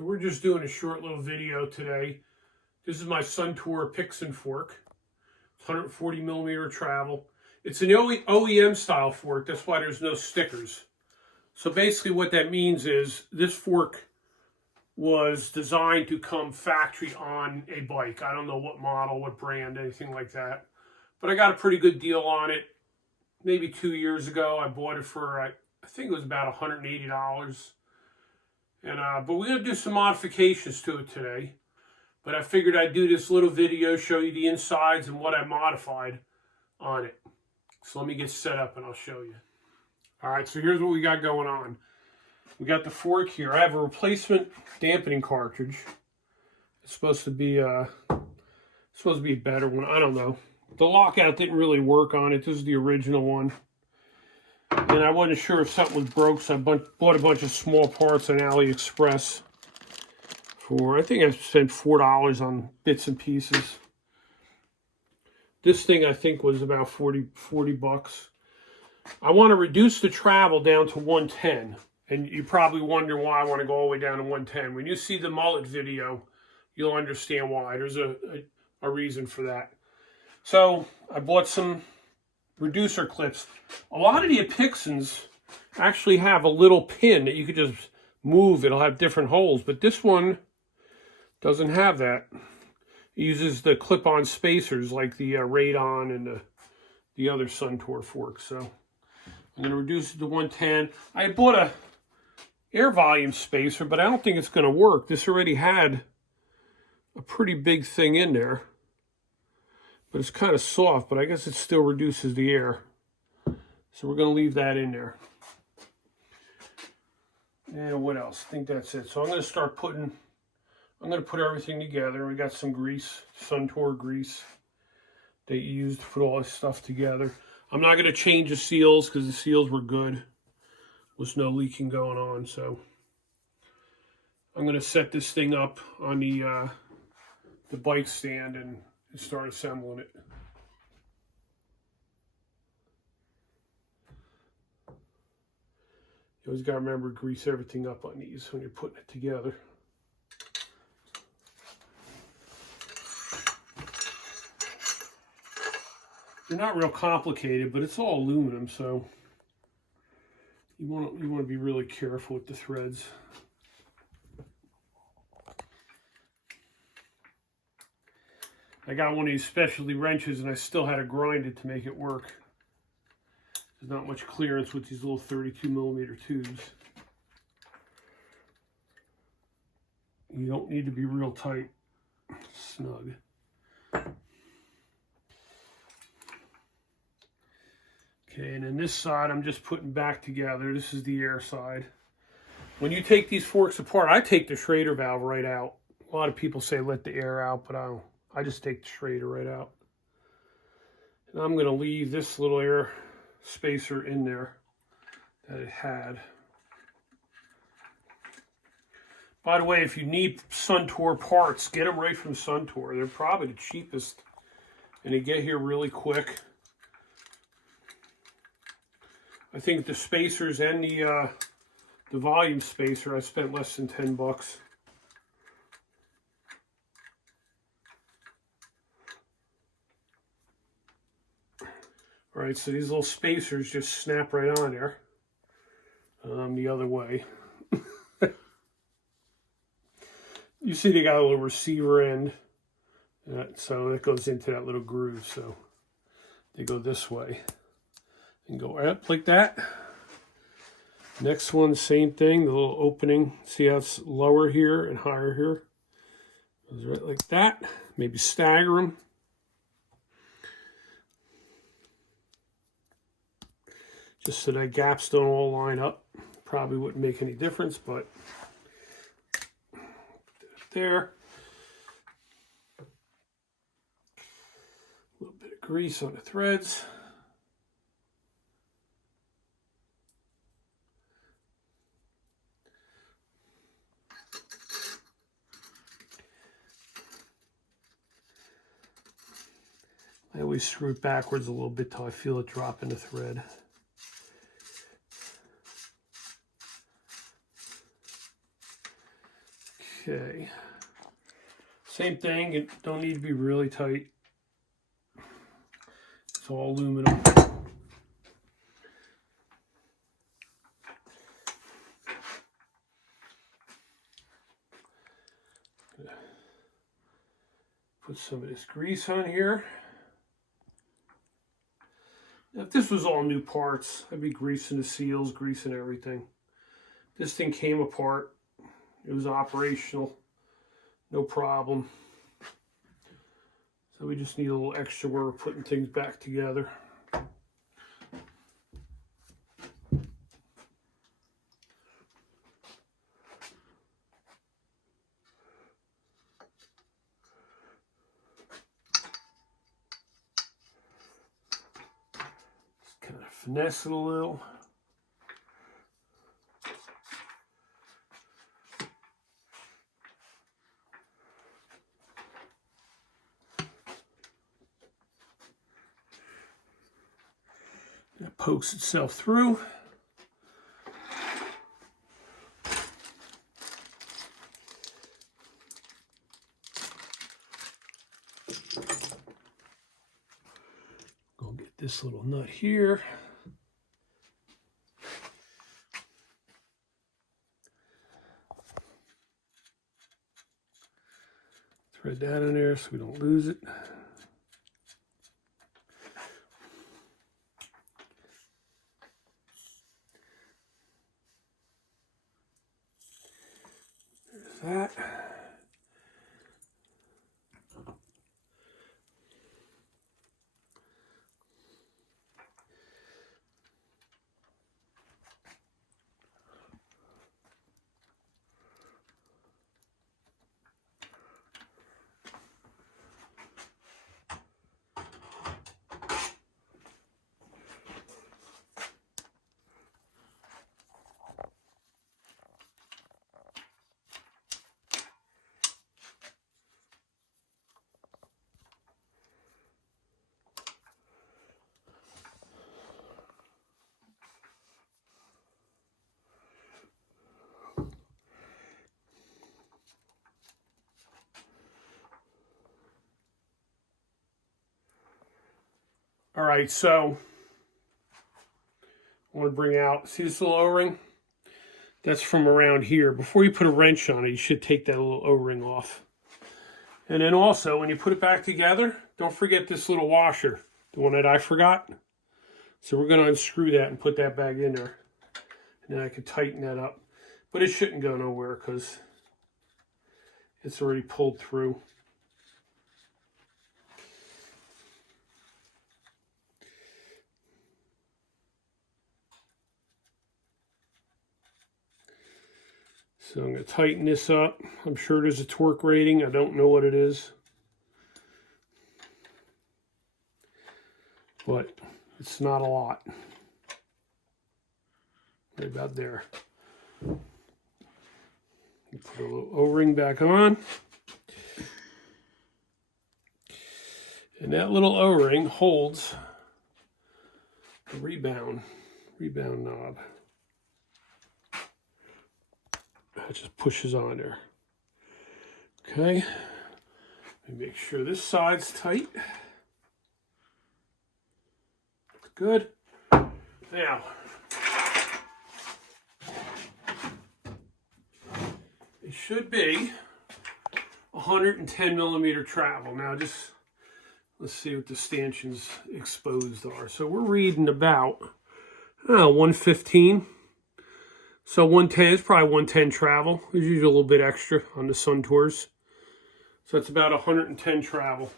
So we're just doing a short little video today. This is my Suntour Epixon fork. It's 140 millimeter travel. It's an OEM style fork. That's why there's no stickers. So basically what that means is this fork was designed to come factory on a bike. I don't know what model, what brand, anything like that. But I got a pretty good deal on it. Maybe 2 years ago, I bought it for, I think it was about $180. And but we're going to do some modifications to it today. But I figured I'd do this little video, show you the insides and what I modified on it. So let me get set up and I'll show you. All right, so here's what we got going on. We got the fork here. I have a replacement dampening cartridge. It's supposed to be a better one. I don't know. The lockout didn't really work on it. This is the original one. And I wasn't sure if something was broke, so I bought a bunch of small parts on AliExpress for, I think I spent $4 on bits and pieces. This thing I think was about 40 bucks. I want to reduce the travel down to 110. And you probably wonder why I want to go all the way down to 110. When you see the mullet video, you'll understand why. There's a reason for that. So I bought some reducer clips. A lot of the Epixons actually have a little pin that you could just move. It'll have different holes, but this one doesn't have that. It uses the clip-on spacers like the Radon and the other Suntour forks. So I'm going to reduce it to 110. I bought a air volume spacer, but I don't think it's going to work. This already had a pretty big thing in there. But it's kind of soft, but I guess it still reduces the air. So we're going to leave that in there. And what else? I think that's it. So I'm going to put everything together. We got some grease, Suntour grease that you used to put all this stuff together. I'm not going to change the seals because the seals were good. There's no leaking going on. So I'm going to set this thing up on the bike stand and start assembling it. You always got to remember to grease everything up on these when you're putting it together. They're not real complicated, but it's all aluminum, so you want to be really careful with the threads. I got one of these specialty wrenches and I still had to grind it to make it work. There's not much clearance with these little 32 millimeter tubes. You don't need to be real tight, snug. Okay, and then this side I'm just putting back together. This is the air side. When you take these forks apart, I take the Schrader valve right out. A lot of people say let the air out, but I just take the Schrader right out. And I'm going to leave this little air spacer in there that it had. By the way, if you need Suntour parts, get them right from Suntour. They're probably the cheapest, and they get here really quick. I think the spacers and the volume spacer, I spent less than 10 bucks. All right, so these little spacers just snap right on there. The other way. You see they got a little receiver end. So that goes into that little groove. So they go this way. And go up like that. Next one, same thing. The little opening. See how it's lower here and higher here? Goes right like that. Maybe stagger them. Just so that gaps don't all line up. Probably wouldn't make any difference, but there. A little bit of grease on the threads. I always screw it backwards a little bit till I feel it drop in the thread. Okay. Same thing, it don't need to be really tight. It's all aluminum. Put some of this grease on here. Now, if this was all new parts, I'd be greasing the seals, greasing everything. This thing came apart. It was operational, no problem. So we just need a little extra work putting things back together. Just kind of finesse it a little. It pokes itself through. Go get this little nut here. Thread that in there so we don't lose it. That. All right, so I want to bring out, see this little O-ring? That's from around here. Before you put a wrench on it, you should take that little O-ring off. And then also, when you put it back together, don't forget this little washer, the one that I forgot. So we're going to unscrew that and put that back in there. And then I can tighten that up. But it shouldn't go nowhere because it's already pulled through. So I'm going to tighten this up. I'm sure there's a torque rating. I don't know what it is. But it's not a lot. Right about there. Put a little O-ring back on. And that little O-ring holds the rebound knob. It just pushes on there. Okay. Let me make sure this side's tight. Looks good. Now, it should be 110 millimeter travel. Now, just let's see what the stanchions exposed are. So we're reading about 115. So 110 is probably 110 travel. There's usually a little bit extra on the Suntours. So it's about 110 travel.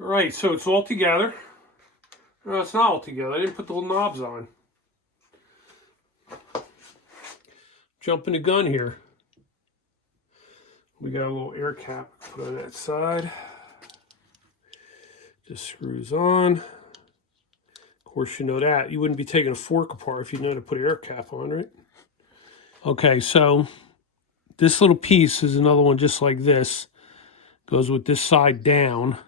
All right, so it's all together. No, it's not all together. I didn't put the little knobs on. Jumping the gun here. We got a little air cap put on that side. Just screws on. Of course, you know that. You wouldn't be taking a fork apart if you know to put an air cap on, right? Okay, so this little piece is another one just like this. Goes with this side down.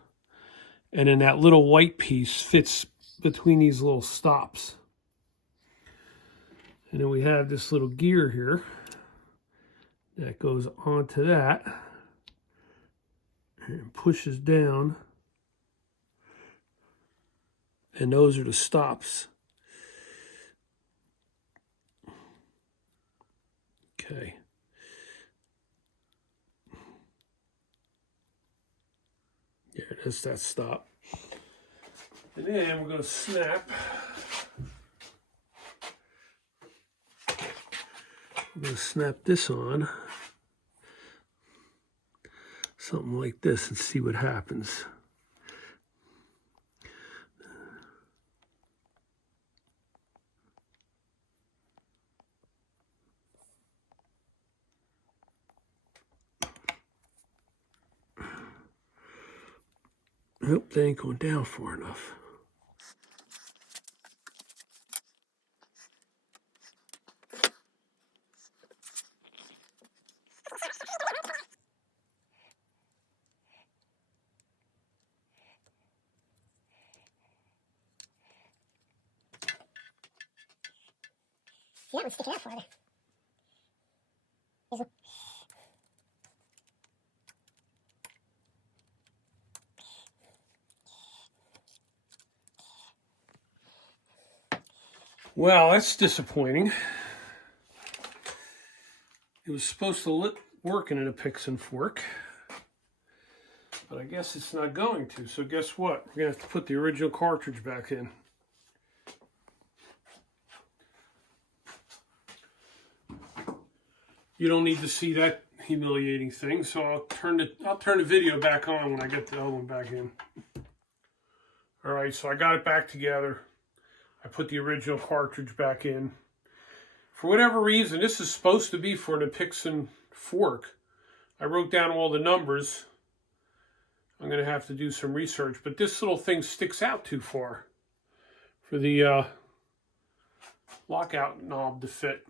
And then that little white piece fits between these little stops. And then we have this little gear here that goes onto that and pushes down. And those are the stops. Okay. There, that's that stop. And then we're going to snap. I'm going to snap this on. Something like this and see what happens. Nope, they ain't going down far enough. See, that one's sticking out farther. Well, that's disappointing. It was supposed to work in an Epixon fork, but I guess it's not going to. So guess what? We're going to have to put the original cartridge back in. You don't need to see that humiliating thing, so I'll turn the video back on when I get the other one back in. All right, so I got it back together. I put the original cartridge back in. For whatever reason, this is supposed to be for an Epixon fork. I wrote down all the numbers. I'm going to have to do some research, but this little thing sticks out too far for the lockout knob to fit.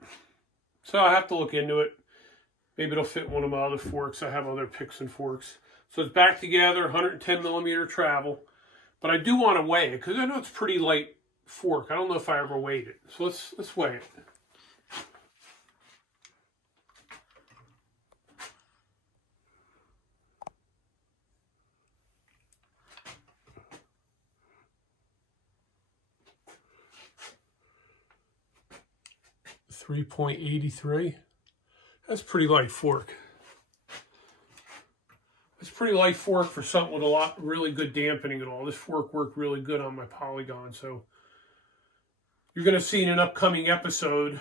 So I have to look into it. Maybe it'll fit one of my other forks. I have other Epixon forks. So it's back together, 110 millimeter travel. But I do want to weigh it because I know it's a pretty light fork. I don't know if I ever weighed it. So let's weigh it. .83. That's a pretty light fork. It's a pretty light fork for something with a lot really good dampening and all. This fork worked really good on my polygon, so you're going to see in an upcoming episode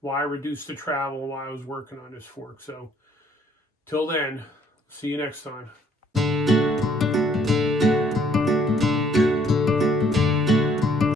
why I reduced the travel, why I was working on this fork. So till then, see you next time.